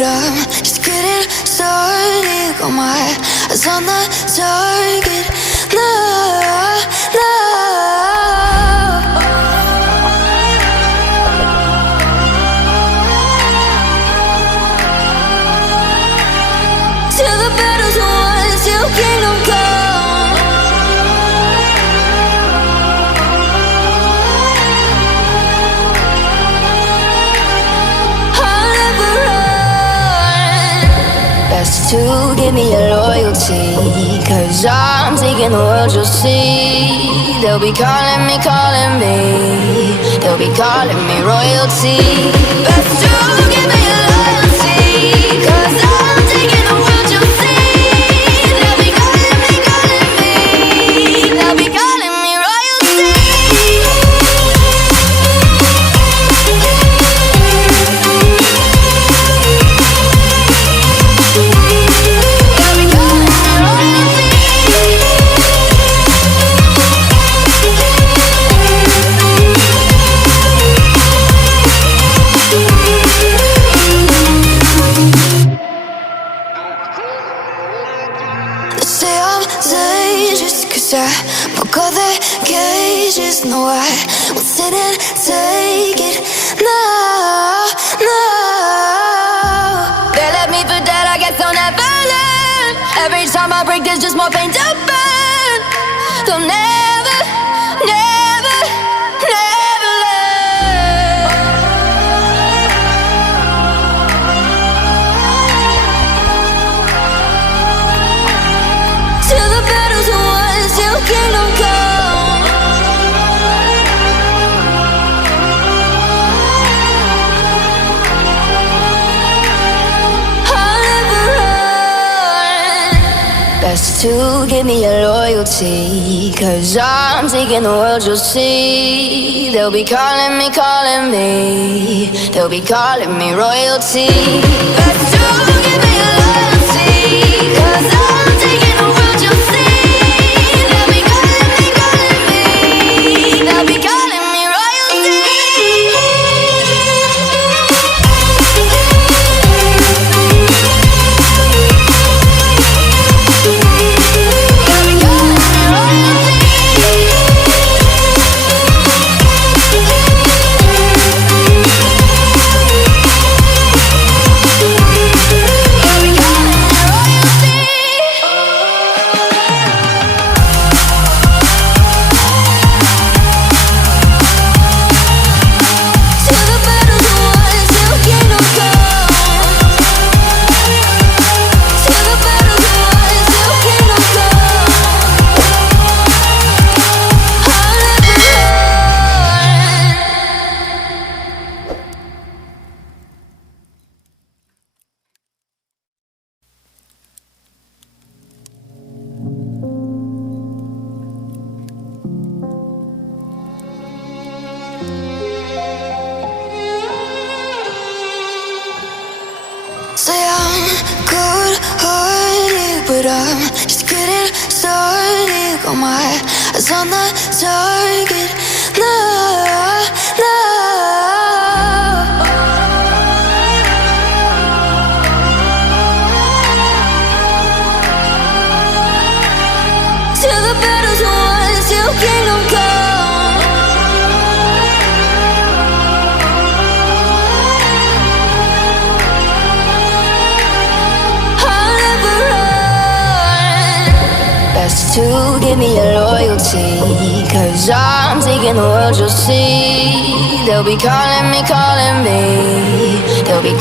but I'm just getting started. Got my eyes on the target. No, no. Till the battle's won, till kingdom come. I'll never run. Best to give me your loyalty, 'cause I'm taking the world, you'll see. They'll be calling me, they'll be calling me royalty. Best to give me your loyalty, 'cause I'm taking the world, you'll see. They'll be calling me, they'll be calling me royalty. They'll be calling me royalty. They say I'm dangerous 'cause I broke all their cages. No, I won't sit and take it. No, no. They left me for dead, I guess I'll never learn. Every time I break, there's just more pain to burn. They'll never, never, never learn. Till the battle's won, till kingdom come. I'll never run. Best to give me your loyalty, 'cause I'm taking the world, you'll see. They'll be calling me, they'll be calling me royalty. Best to give me your loyalty, 'cause I'm taking the world, you'll see. They'll be calling me, they'll be calling me royalty. They'll be calling me royalty. They'll be calling me royalty. Till the battle's won, till kingdom come. Till the battle's won, till kingdom come. I'll never run. Say I'm good-hearted, but I'm just getting started. Got my eyes on the target. No, no. Till the battle's won, till kingdom come. I'll never run. Best to give me your loyalty, 'cause I'm taking the world, you'll see. They'll be calling me, they'll be